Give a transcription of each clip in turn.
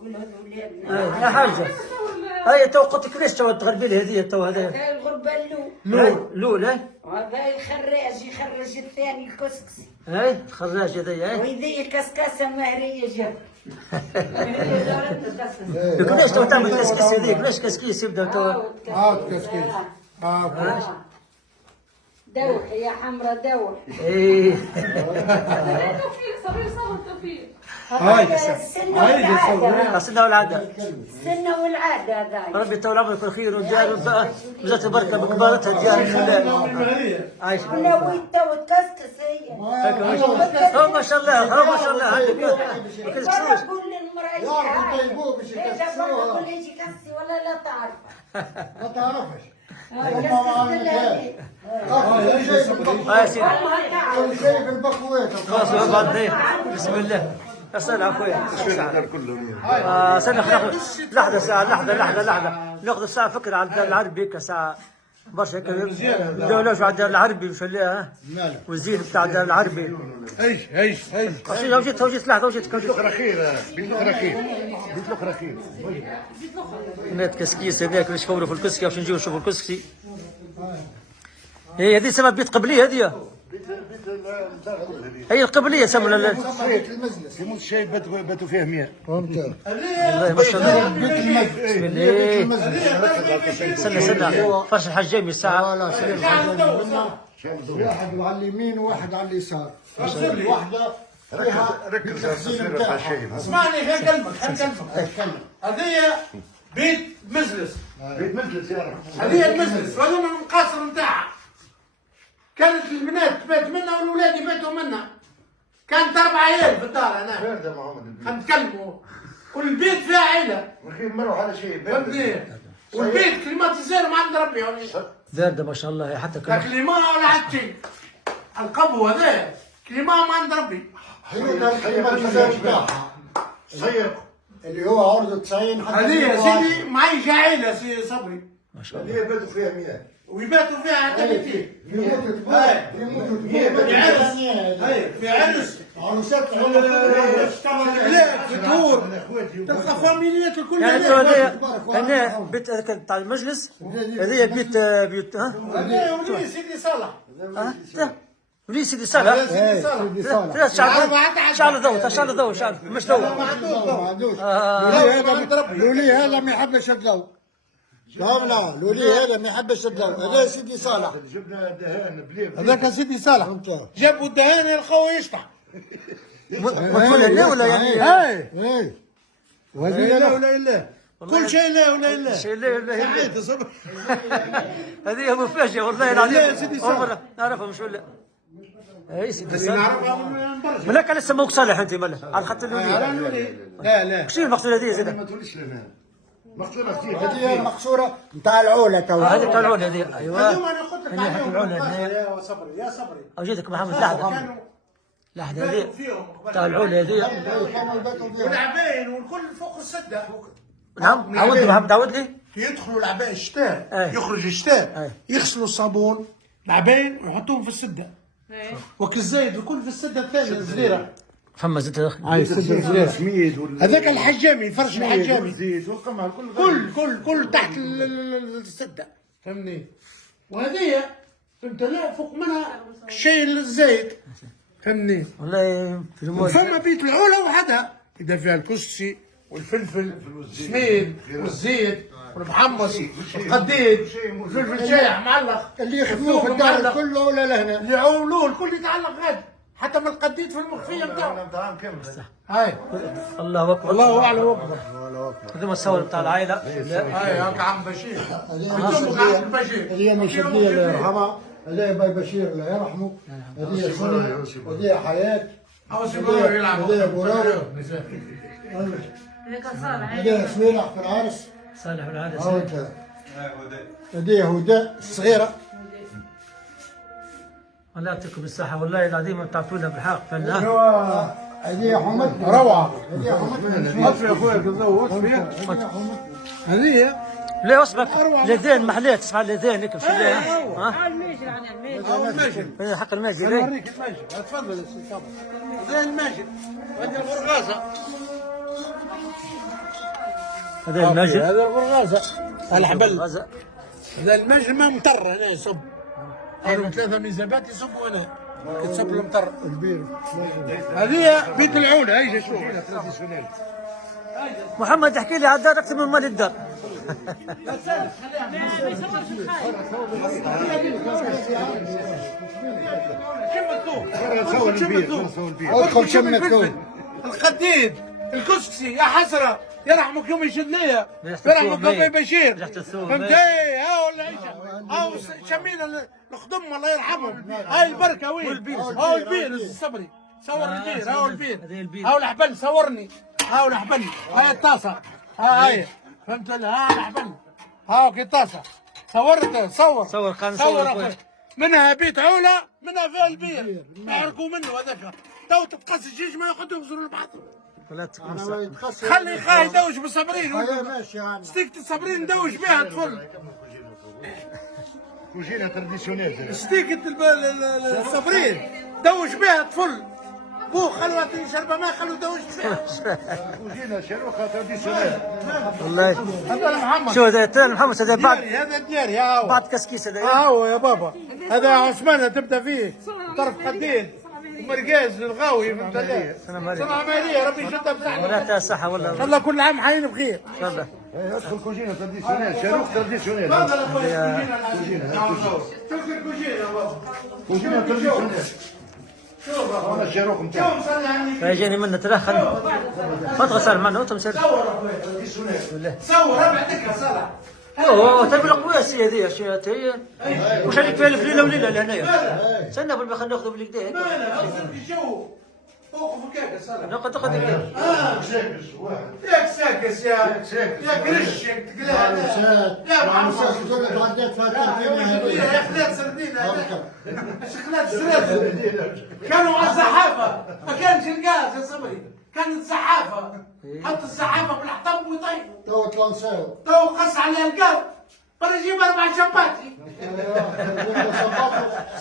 قولوا ولادنا. يا حاجه هاي تو قلت لك ليش تو تغربي لي هذه تو هذا هذا الغربه اللو لول هاي وهذا الخراج يخرج الثاني الكسكسي. هاي الخراج هذا هاي ويدي كسكاسه مهريه جاب. لك ليش تو تعمل كسكس هذيك ليش كسكيس يبدا تو كسكيس دوح يا حمرا دوح. ايه توفيق صبري صبر توفيق. السنه والعاده. السنه والعاده السنه والعاده هذا. ربي يطول عمرك بالخير وديار وجات بركه بكبارتها ديار عايش ولا ويتا وتكسكس هي. ما شاء الله ما شاء الله عندك ما كنتش قول للمرأة يعرفوا يطيبوه باش يكسروها. تقول لي يجي كسي ولا لا تعرف. ما تعرفش. يا سيدي كل شيء في البكوات. خلاص بعد بسم الله أسأل عفويا سنة لحظة ساعة لحظة ناخذ الساعة فكرة على الدار العربي كساعة برشا ندولوش على الدار العربي وشليها والزين بتاع الدار العربي هيش وجيت لحظة وجيت خراخير بيت له خراخير نات كسكيس هذاك باش يفوروا في الكسكي باش نجيو نشوفوا الكسكي هي هذه سما بيت قبلية هذه هي القبلية سموا المجلس يموت شيء باتوا فيه 100 فهمت. والله ما شاء الله بيت المجلس. سنة فرش الحجامي الساعة لا واحد على اليمين وواحد على اليسار. واحدة ركز على التصوير بتاع الشيء اسمعني هكلمك هذه بيت مجلس يا هذه المجلس وهذا من القصر نتاعها. كانت البنات تبات منها والولاد يباتوا منها. كانت 4 عيال في الدار هنا. نتكلموا والبيت فيها عيله. نروح على شيء فهمتني؟ والبيت كلمات الزين ما عند ربي يعني. زاد ما شاء الله حتى لا كلمة ولا حتى شيء. القبو هذا كلمة ما عند ربي. صيق اللي هو عرض 90. هذه يا سيدي معيشة عيلة سي صبري. ما شاء الله هي باتوا فيها 100 ويباتوا فيها 30. في عرس عروسات في دور تلقى فاميليات الكل يعني تو هنا بيت تاع المجلس هذه بيت ها ولي سيدي صالح. ولي سيدي صالح سيدي صالح شعل ضوء مش ضوء ما عندوش. لولي هذا ما يحبش الضوء. لا لولي هذا ما يحبش الضوء. هذا سيدي صالح. جبنا دهان بليب هذاك سيدي صالح جابوا الدهان يلقوه يشطح. مدفون هنا ولا يعني اي وهذه لا ولا الا كل شيء لا ولا الا شيء لا سعيد صبر. هذه مفاجأة والله العظيم لا سيدي صالح نعرفها مش ولا اي سيدي اللي صالح نعرفها من برشا. ملاك على سموك صالح انت ملا على خط الولي لا شنو المقصود هذه زيد ما تقوليش لنا مقصوره كثير هذه المقصورة نتاع العولة تو. هذه بتاع العون هذه ايوه اليوم انا قلت لك هذه حق العون عليهم هذه يا صبري يا صبري اجيتك محمد لحظة كانوا لحظة هذه باتوا فيهم بتاع العون هذه والعباين والكل فوق السده. نعم عود لي محمد عود لي يدخلوا العباية الشتاء أي. يخرج الشتاء أي. يغسلوا الصابون العباين ويحطوهم في السده. وكل الزايد الكل في السده الثانيه الصغيره. فما زدت هاي السده الصغيره سميد هذاك الحجامي فرش الحجامي والزيت والقمر كل تحت السده فهمني. وهذه فهمت لا فوق منها الشيء الزايد فهمني. والله في الموت فما بيت العلا وحدها اذا فيها الكسكسي والفلفل والسميد والزيت والمحمص والقديد والفلفل شايح معلق اللي يخدموه في الدار كله ولا لهنا. اللي عملوه الكل يتعلق غادي حتى من القديد في المخفيه نتاعو. هاي الله اكبر الله اعلم اكبر. هذا الصور بتاع العائلة هاي هاك عم بشير عم بشير هذه مشدية الله يرحمها. هذا باي بشير الله يرحمه. هذه سنة وهذه حياة. هذه براوي. هذه سميرة في العرس. صالح والعائلة هذه هداء الصغيرة. الله يعطيكم الصحة والله العظيم تعطونا بالحق فنان. هذه حمد روعه. هذه حمد اطفي يا اخويا هذه لا اصبك لذان محلات تسمع لذان هيك مش ها الماجر عن الماجر او الماجد. حق الماجد نوريك الماجد تفضل يا سي صابر. زي الماجد هذه الغرغازه هذا المجد. هذا الغرغازه الحبل. غزة. هذا المجد ما مطر هنا يصب. قالوا 3 ميزابات يصبوا هنا كتصب المطر. كبير. هذه بيت العودة هيجي شوف. محمد احكي لي على الدار اكثر من مال الدار. ادخل شم الكون. القديد الكسكسي يا حسره يرحمك يوم يشد ليا ريحة يرحمك الثوم، يوم بشير ريحة الثوم، فهمت ايه ها ولا عيشه هاو شمينا الخدم الله يرحمهم هاي البركه وين هاو البير الصبري صور البير هاو البير هاو الحبل صورني هاو الحبل هاي الطاسه هاي فهمت ها الحبل هاو كي الطاسه صورت صور كان صور صور أخوي. منها بيت عولة منها فيها البير يحرقوا منه هذاك تو تتقص الجيش ما ياخذوا يوصلوا لبعضهم ولا تكون خلي خاي يدوش بالصابرين هيا ماشي يعني. ستيك الصابرين ندوش بها تفل كوجينه تراديسيونيل. ستيك الصابرين دوش بها تفل بو خلوة شربة ما خلوا دوش بها كوجينه شروخه تراديسيونيل. والله. هذا محمد شو هذا ترى محمد هذا بعد هذا دياري ها هو بعد كسكيس هذا. ها هو يا بابا هذا عثمان تبدا فيه طرف قديد ومرقاز الغاوي فهمت عليه سلام عليكم. سلام عليكم ربي يشدها بصحة ولا تاع صحة ان ولا شاء الله كل عام حيين بخير ان شاء الله. ادخل كوجينه تراديسيونيل شروخ تراديسيونيل. تفضل اخوي شوف الكوجينه يا بابا كوجينه تراديسيونيل. شوف هذا الشروخ نتاعو. شوف صلي على النبي فيجيني منه ترخن. ما تغسل معنا وتمسر. صور اخوي صور بعدك صلاح اوه تبي القويه السي هذه اشياء هي. وش اللي كفايه في ليله وليله لهنايا. استنى قبل ما خلينا ناخذ بالكدا. لا لا اصلا في الجو وقفوا كاكا صلاح ناخذ تاخذ الكدا. ساكس واحد. ياك ساكس يا قرش يا محمد يا خلات سردينة اش خلات سردينة كانوا على الزحافة ما كانش الغاز يا صبري كانت الزحافة حط الزحافة بالحطب ويطيبوا تو تلانساو. تو قص عليها القلب بلا يجيب 4 شباتي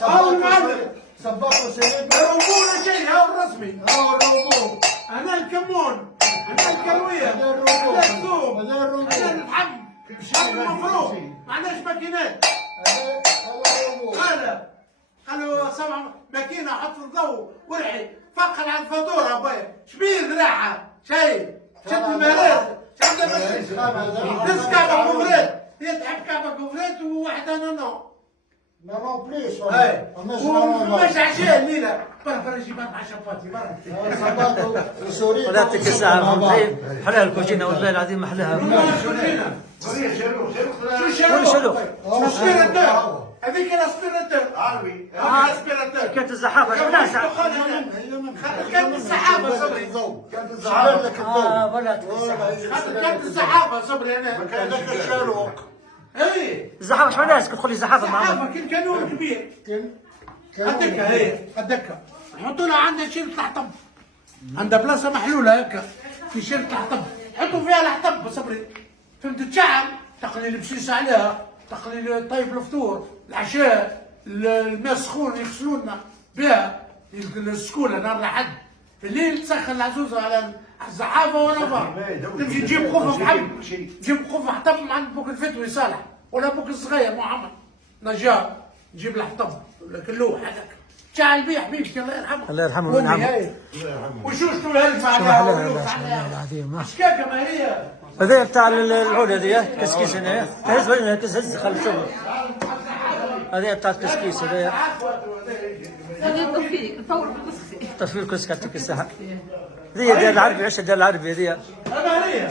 هاو المعلم صباحو سيد. الرمون شيء هاو الرسمي هاو الروبو. هنا الكمون هنا الكروية هذا الروبو. هنا الثوم هذا الروبو. هنا اللحم هذا المفروض ما عندناش ماكينات هذا الروبو. قالوا 7 ماكينه حط الضوء ورعي فقل على الفاتوره بايا شبيه ذراعها شيء شد المراز شد المراز دز كعبه كوفريت هي تحب كعبه كوفريت وواحد انا نو مارون بليس. اي مش ومش عشاء الليله برا جيبات مع شباتي برا صباحو سوري. ولا تك الساعه حلاها الكوجينه والله العظيم محلاها. شو شلو اسبيراتور هذيك الاسبيراتور عربي. اسبيراتور كانت الزحافه شنو ساعه. كانت السحابه صبري كانت الزعبان لك الضوء. ولا تك الساعه. كانت السحابه صبري انا هذاك الشاروق. اي الزحافه شنو ناس تدخل لي زحافه معاهم. سحابه كل كانون كبير كان الدكه هي الدكه نحطوا لها عندها شيرة الحطب عندها بلاصه محلوله هكا في شيرة الحطب حطوا فيها الحطب صبري فهمت تشعل تقلي البسيس عليها تقلي طيب الفطور العشاء الماء السخون يغسلونا بها السكونه نهار الاحد في الليل تسخن العزوزه على الزحافه وانا فار تمشي تجيب قفه محب تجيب قفه حطب من عند بوك الفتوي صالح ولا بوك الصغير محمد نجار تجيب الحطب الكلوح هذاك شعل بيه حبيبتي الله يرحمه الله يرحمه وينعمه. وشوشتو الهلف عليها العظيم. شكاكه ما هي هذا بتاع العود هذه كسكيس هنا تهز وين هز خلي شغل. هذه بتاع الكسكيس هذا هذا التوفيق نطور في القصص تفير كسكتك الساعه. هذه ديال العربي عشان ديال العربي هذه. انا هي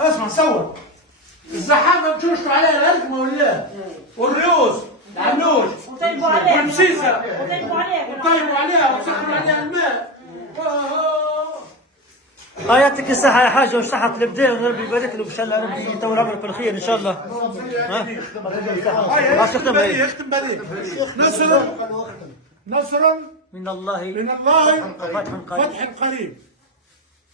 اسمع صور الزحافه تشوشتوا عليها الهلف ولا والريوس العنوش وطيبوا عليها والمسيسه وطيبوا عليها وطيبوا عليها وسخنوا عليها الماء يعطيك الصحة يا حاج وصحة البداية وربي يبارك له ان شاء الله ربي يطول عمرك بالخير ان شاء الله. يختم بهذه نصر من الله من الله فتح قريب. فتح قريب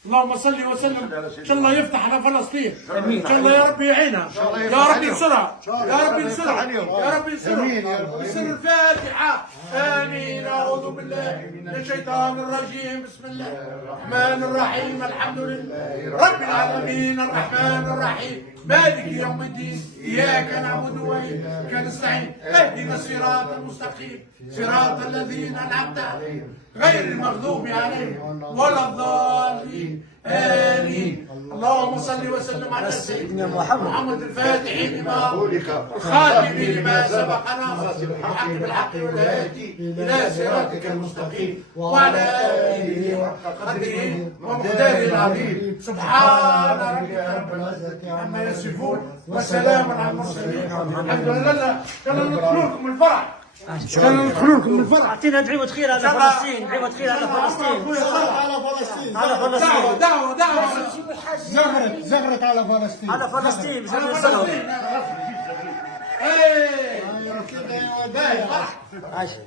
اللهم صل وسلم ان شاء الله يفتح على فلسطين ان شاء الله يا رب يعينها يا رب ينصرها يا رب ينصرها يا رب ينصرها بسر الفاتحه امين. اعوذ بالله من الشيطان الرجيم. بسم الله الرحمن الرحيم. الحمد لله رب العالمين الرحمن الرحيم مالك يوم الدين اياك نعبد واياك نستعين اهدنا الصراط المستقيم صراط الذين انعمت عليهم غير المغضوب عليهم ولا الضالين آمين. اللهم صل وسلم على سيدنا محمد الفاتح لما أغلق الخاتم لما سبق ناصر الحق بالحق والهادي إلى صراطك المستقيم وعلى آله وحق قدره ومقداره العظيم. سبحان ربك رب العزة عما يصفون وسلام على المرسلين الحمد لله. كان ندخل لكم الفرح كان ندخل لكم الفرح. اعطينا دعوة خير على فلسطين، دعوة خير على فلسطين، على فلسطين، على فلسطين، دعوة زغرت على فلسطين، على فلسطين باش نوصلهم.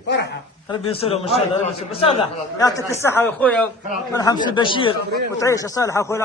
فرحة ربي ينصرهم ان شاء الله، ربي ينصرهم. صالح يعطيك الصحة يا اخويا، مرحبا بشير وتعيش يا صالح اخويا.